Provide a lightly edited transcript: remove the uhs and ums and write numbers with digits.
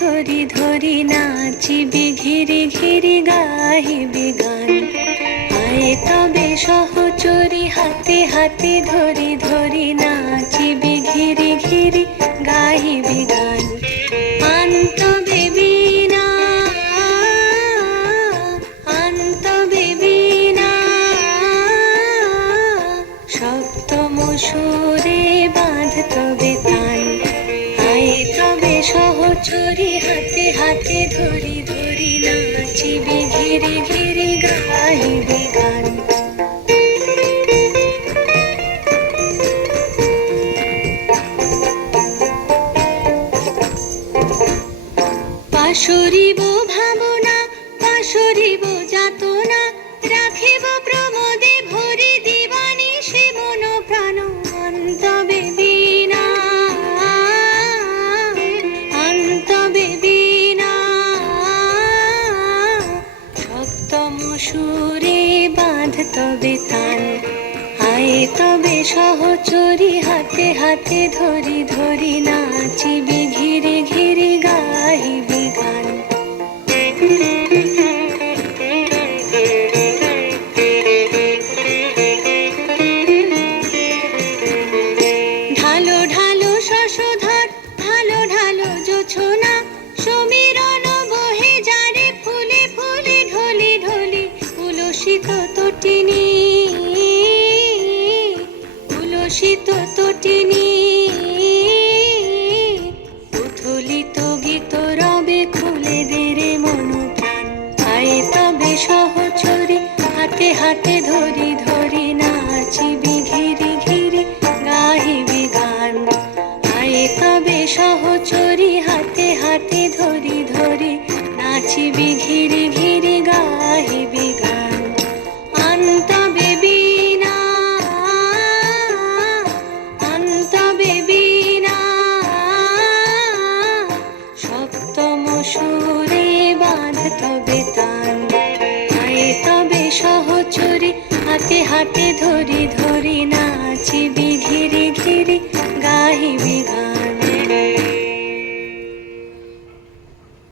ধরি ধরি নাচিবি ঘিরি ঘিরি গাহিবি গান। আয় তবে সহচরি হাতে হাতে ধরি ধরি নাচিবি ঘিরি ঘিরি গাহিবি গান। আন্তবে বীণা আন্তবে বীণা সপ্তম সুরে বাঁধ তবে তান। আয় তবে সহচরি হাতে হাতে ধরি ধরি নাচিবি ঘিরি ঘিরি গাহিবি গান। পাশরিব ভাবনা পাশরিব যাতনা রাখিব প্রমোদে ভরি দিবানি সে মন প্রাণ। অন্তবে বীণা অন্তবে বীণা সপ্তম সুরে বাঁধ তবে তান। আয় তবে সহচরি হাতে হাতে ধরি ধরি নাচিবি ঘিরি ঘিরি গাহিবি গান। ঢালো ঢালো শশধর ঢালো ঢালো জোছনা সমীরণ বহে যারে ফুলে ফুলে ঢলি ঢলি। উলসিত তটিনী উলসিত তটিনী উথলিত গীত রবে খুলে দেরে মন প্রাণ। আয় তবে সহচরি হাতে হাতে ধরি ধরি নাচিবি ঘিরি ঘিরি গাহিবি গান। আয় তবে সহচরি হাতে হাতে ধরি ধরি নাচিবি ঘিরি ঘিরি গাহিবি গান। অন্তবে বীণা অন্তবে বীণা সপ্তম সুরে বাঁধ তবে তান। আয় তবে সহচরি হাতে হাতে ধরি